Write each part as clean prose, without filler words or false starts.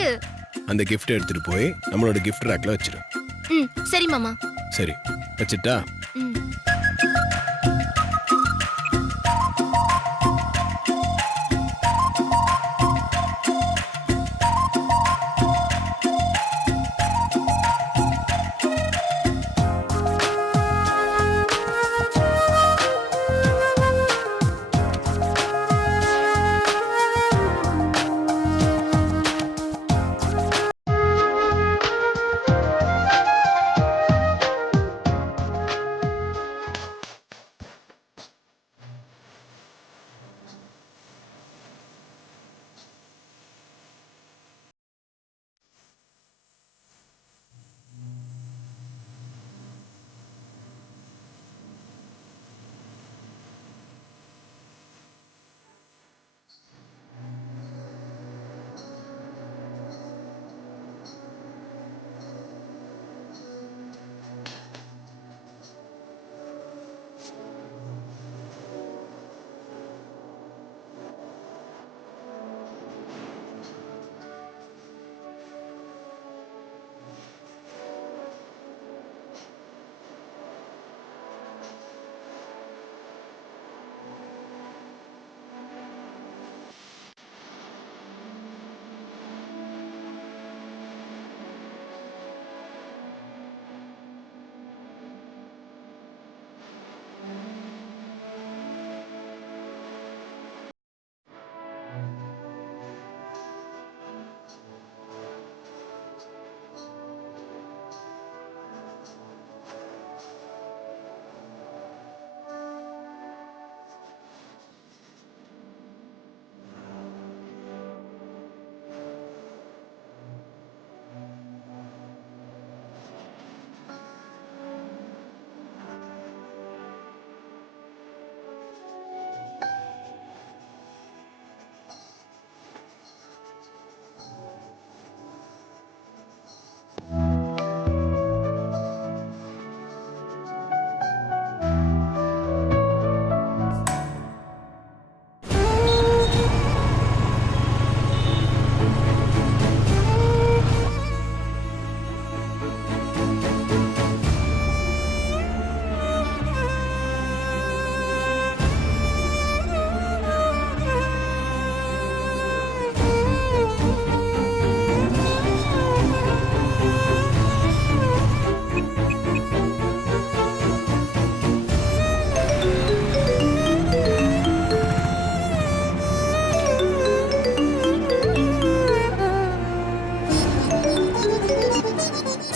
எதுக்கு? அந்த கிஃப்ட் எடுத்துட்டு போய் நம்மளோட கிஃப்ட் ரேக்ல வச்சிரு. சரி மாமா. சரி, வச்சிட்டா? ம்.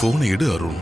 போனை எடு அருண்.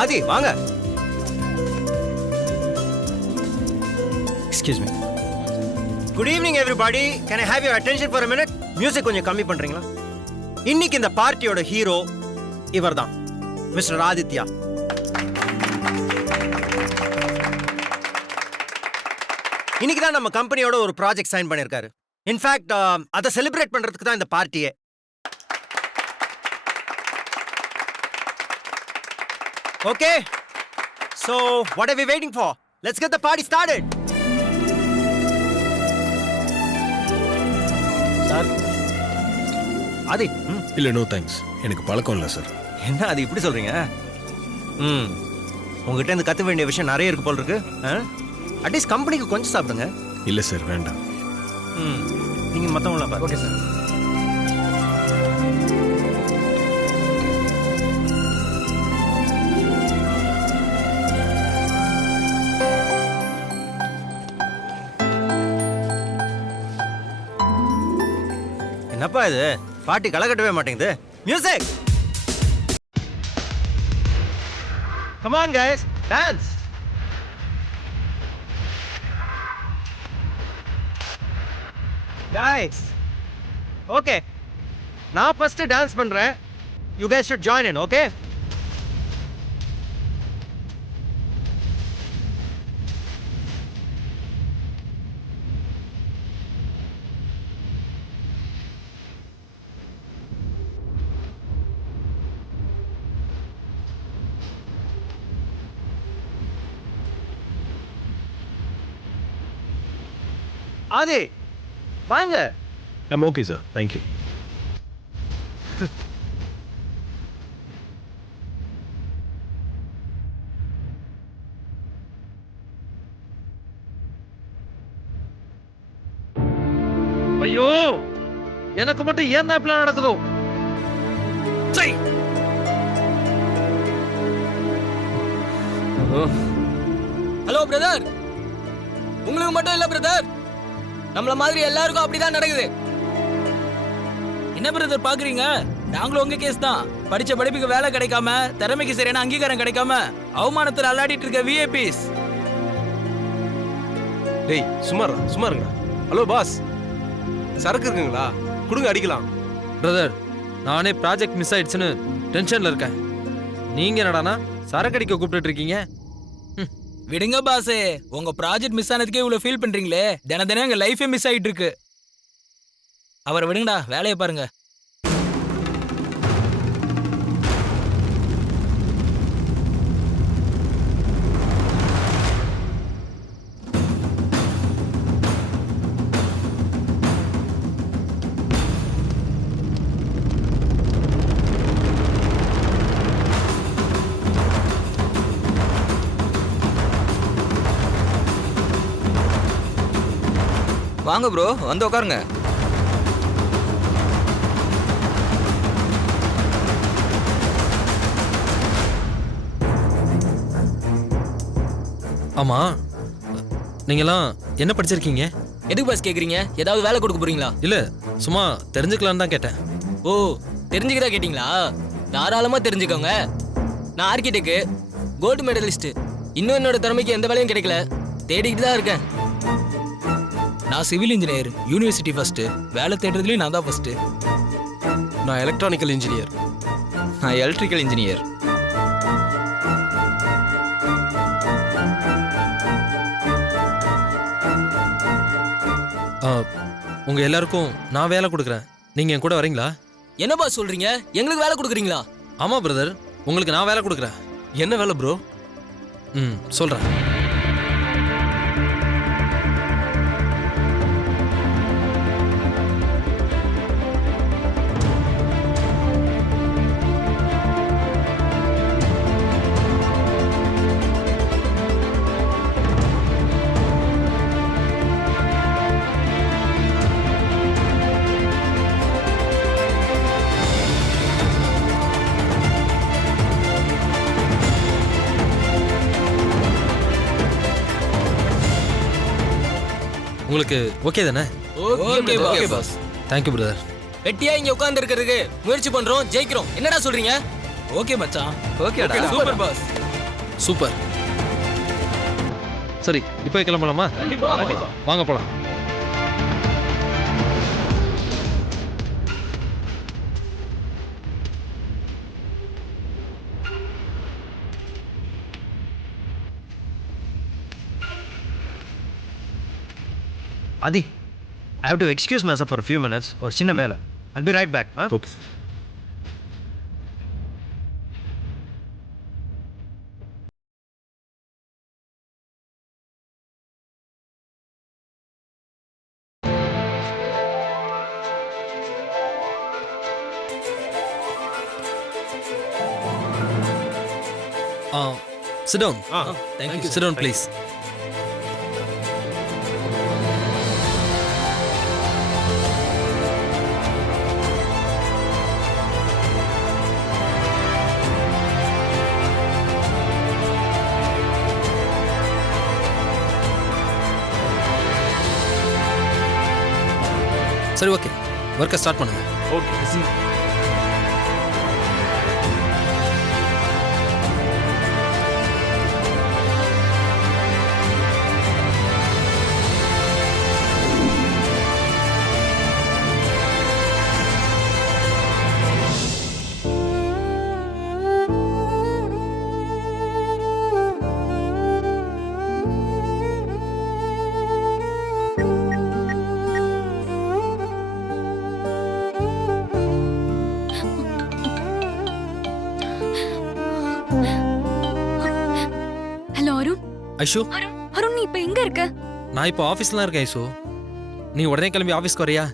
ஆதி வாங்க. Excuse me. Good evening everybody. Can I have your attention for a minute? Music கொஞ்சம் கம்மி பண்றீங்களா? இன்னைக்கு இந்த பார்ட்டியோட ஹீரோ இவர்தான், மிஸ்டர் ஆதித்யா. இன்னைக்கு தான் நம்ம கம்பெனியோட ஒரு ப்ராஜெக்ட் சைன் பண்ணியிருக்காரு. இன்ஃபேக்ட் அதை செலிப்ரேட் பண்றதுக்கு தான் இந்த பார்ட்டியே. Okay, so what are we waiting for? Let's get the party started. Sir Aadhi. இல்லை, நோ தேங்க்ஸ், எனக்கு பழக்கம் இல்லை சார். என்ன அது இப்படி சொல்றீங்க? உங்ககிட்ட இருந்து கற்க வேண்டிய விஷயம் நிறைய இருக்கு போல் இருக்கு. அட்லீஸ்ட் கம்பெனிக்கு கொஞ்சம் சாப்பிடுங்க. இல்லை சார், வேண்டாம். நீங்க மற்றவங்களாம் பாருங்க. Okay sir. என்னப்பா இது, பாட்டி களை கட்டவே மாட்டேங்குது. Music, come on guys, dance. Guys, okay, நான் ஃபர்ஸ்ட் டான்ஸ் பண்றேன். You guys should join in, okay? ஆதி வாங்க. I'm okay, sir. Thank you. ஐயோ, எனக்கு மட்டும் ஏன் இப்படிலாம் நடக்குதோ? சை. ஹலோ பிரதர், உங்களுக்கு மட்டும் இல்ல பிரதர், நம்மள மாதிரி எல்லாருக்கும் அப்படிதான் நடக்குது. என்ன பிரதர் பாக்குறீங்க? நாங்களும் உங்க கேஸ் தான். படிச்ச படிப்புக்கு வேலை கிடைக்காம, திறமைக்கு சரியான அங்கீகாரம் கிடைக்காம, அவமானத்துல அல்லாடிட்டு இருக்க விஐபிஸ். டேய் சும்மா இருங்கடா. ஹலோ பாஸ், சரக்கு இருக்குங்களா? கொடுங்க, அடிக்கலாம். பிரதர், நானே ப்ராஜெக்ட் மிஸ் ஆயிடுச்சுன்னு டென்ஷன்ல இருக்கேன். நீங்க என்னடானா சரக்கு அடிக்க கூப்பிட்டு இருக்கீங்க? விடுங்க பாஸே, உங்க ப்ராஜெக்ட் மிஸ் ஆனதுக்கே இவ்வளவு ஃபீல் பண்றீங்களே. தினம் எங்க லைஃபே மிஸ் ஆயிட்டு இருக்கு. அவரை விடுங்கடா, வேலையை பாருங்க. வாங்க ப்ரோ, வந்து உட்காருங்க. ஆமா, நீங்களாம் என்ன படிச்சிருக்கீங்க? எதுக்கு பாஸ் கேக்குறீங்க? ஏதாவது வேலை கொடுக்க போறீங்களா? இல்ல, சும்மா தெரிஞ்சுக்கலான்னு தான் கேட்டேன். ஓ, தெரிஞ்சுக்கிட்டா கேட்டீங்களா? தாராளமா தெரிஞ்சுக்கோங்க. நான் ஆர்கிடெக்ட், கோல்டு மெடலிஸ்ட். இன்னும் என்னோட திறமைக்கு எந்த வேலையும் கிடைக்கல, தேடிக்கிட்டு தான் இருக்கேன். நான் சிவில் இன்ஜினியர், யூனிவர்சிட்டி ஃபர்ஸ்ட். வேலை தேடுறதுலயும் நான் தான் ஃபர்ஸ்ட். நான் எலக்ட்ரானிக்கல் இன்ஜினியர். நான் எலக்ட்ரிக்கல் இன்ஜினியர். உங்க எல்லாருக்கும் நான் வேலை கொடுக்குறேன். நீங்க என் கூட வரீங்களா? என்ன பாஸ் சொல்றீங்க? எங்களுக்கு வேலை கொடுக்குறீங்களா? ஆமா பிரதர், உங்களுக்கு நான் வேலை கொடுக்குறேன். என்ன வேலை ப்ரோ? சொல்றேன். உங்களுக்கு ஓகே தானே? Okay boss. Thank you brother. வெட்டியா இங்க உட்கார்ந்து இருக்கிறதுக்கு முயற்சி பண்றோம், ஜெயிக்கிறோம். என்னடா சொல்றீங்க? ஓகே மச்சான். ஓகேடா. Super pass. சூப்பர். சரி இப்போ கிளம்பலாமா? வாங்க போலாம். Adi, I have to excuse myself for a few minutes or சின்ன வேலை. I'll be right back. Huh? Okay. Sit down. Thank you. Sit down, please. சரி ஓகே, ஒர்க்கை ஸ்டார்ட் பண்ணுங்க. ஓகே. ஹலோ அருண். ஐஷு, அருண் நீ இப்ப எங்க இருக்க? நான் இப்போ ஆஃபீஸ்ல இருக்கேன் ஐஷு. நீ உடனே கிளம்பி ஆஃபீஸ்க்கு வரியா?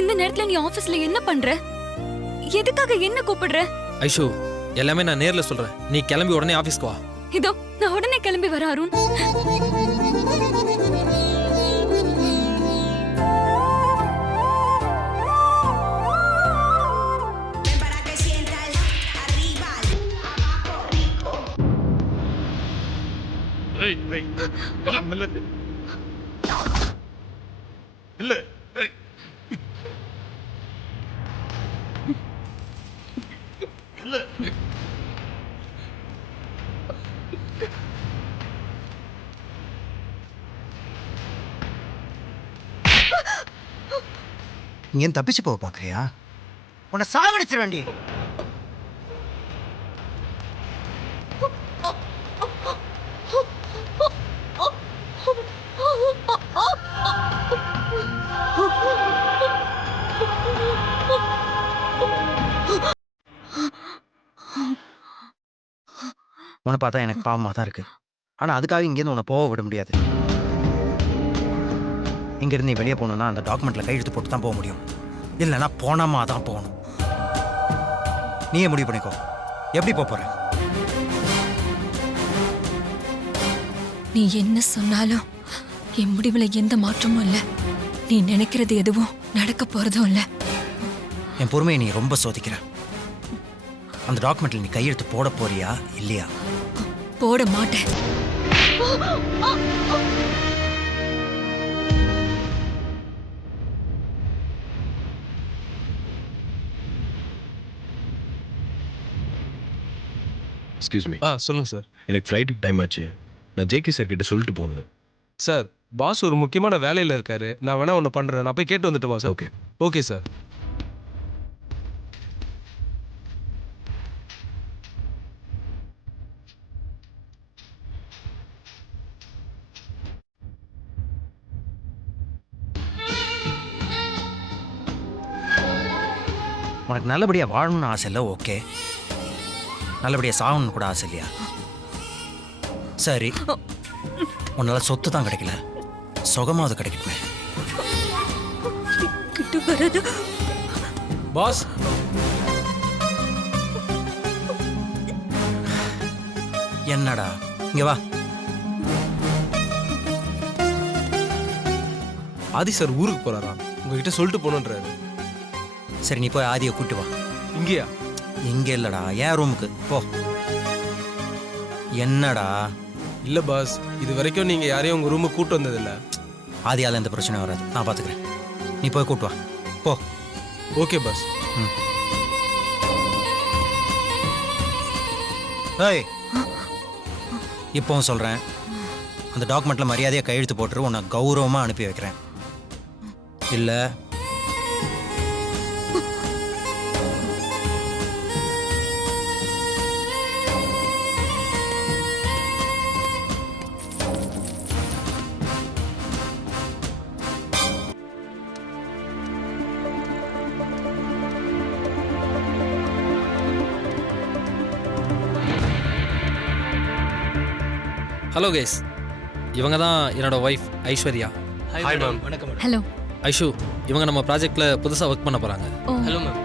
இந்த நேரத்துல நீ ஆபீஸ்ல என்ன பண்ற? எதுக்காக என்ன கூப்பிடுற? ஐஷு, எல்லாமே நான் நேர்ல சொல்றேன். நீ கிளம்பி உடனே ஆஃபீஸ்க்கு வா. இதோ நான் உடனே கிளம்பி வரேன் அருண். நீ ஏன் தப்பிச்சு போக பார்க்குறியா? உன்னை சாவடிச்சிடண்டி. உன்னை பார்த்தா எனக்கு பாவமாக தான் இருக்கு. ஆனால் அதுக்காக இங்கேருந்து உன்னை போக விட முடியாது. இங்கேருந்து நீ வெளியே போகணுன்னா அந்த டாக்குமெண்ட்டில் கையெழுத்து போட்டு தான் போக முடியும். இல்லைன்னா போனாமா தான் போகணும். நீயே முடிவு பண்ணிக்கோ, எப்படி போற? நீ என்ன சொன்னாலும் என் முடிவுல எந்த மாற்றமும் இல்ல. நீ நினைக்கிறது எதுவும் நடக்க போறதும் இல்ல. என் பொறுமையை நீ ரொம்ப சோதிக்கிற. அந்த டாக்குமெண்ட்டில் நீ கையெழுத்து போட போறியா இல்லையா? போட மாட்டேன். Excuse me. சொல்லுங்க சார். எனக்கு ஃப்ளைட்டுக்கு டைம் ஆச்சு. நான் ஜேகே சார் கிட்ட சொல்லிட்டு போகணும். சார், பாஸ் ஒரு முக்கியமான வேலையில் இருக்காரு. நான் வேணா ஒன்று பண்ணுறேன். நான் போய் கேட்டு வந்துட்டுமா சார்? ஓகே. Okay sir. உனக்கு நல்லபடியாக வாழணும்னு ஆசை இல்லை, ஓகே. நல்லபடியாக சாகணும்னு கூட ஆசை இல்லையா? சரி, உன்னால் சொத்து தான் கிடைக்கல, சுகமாவது கிடைக்கட்டுமே. கிட்ட வராது. பாஸ், என்னடா இங்க வா. ஆதி சார் ஊருக்கு போறாரா? உங்ககிட்ட சொல்லிட்டு போகணுன்றாரு. சரி, நீ போய் ஆதியை கூட்டு வா. இங்கேயா? இங்க இல்லடா, என் ரூமுக்கு போ. என்னடா? இல்லை பாஸ், இது வரைக்கும் நீங்கள் யாரையும் உங்கள் ரூமுக்கு கூட்டு வந்ததில்ல. ஆதியால் எந்த பிரச்சனையும் வராது, நான் பார்த்துக்கிறேன். நீ போய் கூட்டு வா, போ. Okay boss. ம். ஏய், இப்போவும் சொல்கிறேன், அந்த டாக்குமெண்ட்டில் மரியாதையாக கையெழுத்து போட்டுரு, உன்னை கௌரவமாக அனுப்பி வைக்கிறேன். இல்லை ஹலோ கைஸ், இவங்க தான் என்னோட ஒய்ஃப் ஐஸ்வர்யா. Hi ma'am. வணக்கம் மேடம். ஹலோ. ஐஷு, இவங்க நம்ம ப்ராஜெக்டில் புதுசாக ஒர்க் பண்ண போகிறாங்க. ஓ, ஹலோ மேம்.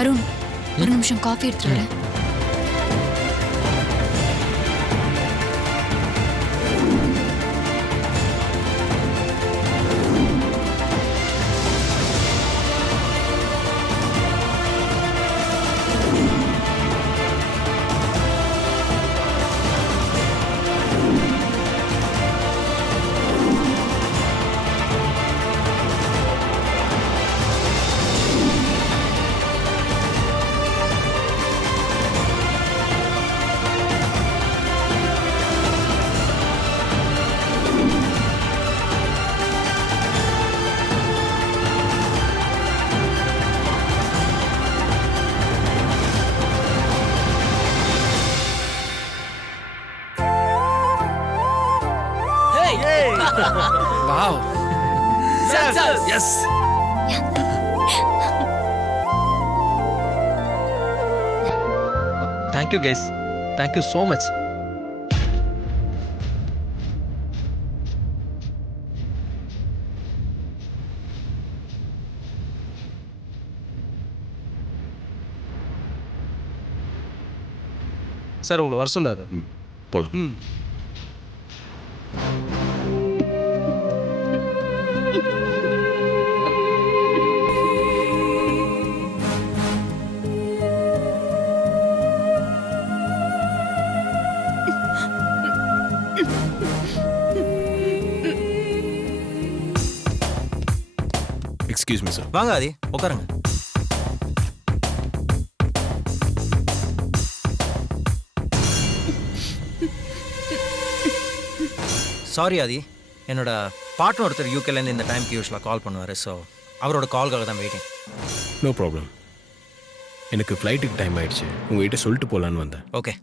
அருண், ஒரு நிமிஷம் காஃபி எடுத்துட்டு வரேன். Wow, yes. Thank you guys, thank you so much. Sir உங்களை வர சொன்னாரு. போலாம். ம். Excuse me sir. வாங்க ஆதி, உட்காருங்க. சாரி ஆதி, என்னோட பார்ட்னர் ஒருத்தர் யூகேலேருந்து இந்த டைம்க்கு யூஸ்வலாக கால் பண்ணுவார். ஸோ அவரோட கால்காக தான் வெயிட்டிங். No problem. எனக்கு ஃப்ளைட்டுக்கு டைம் ஆயிடுச்சு, உங்ககிட்ட சொல்லிட்டு போகலான்னு வந்தேன். ஓகே.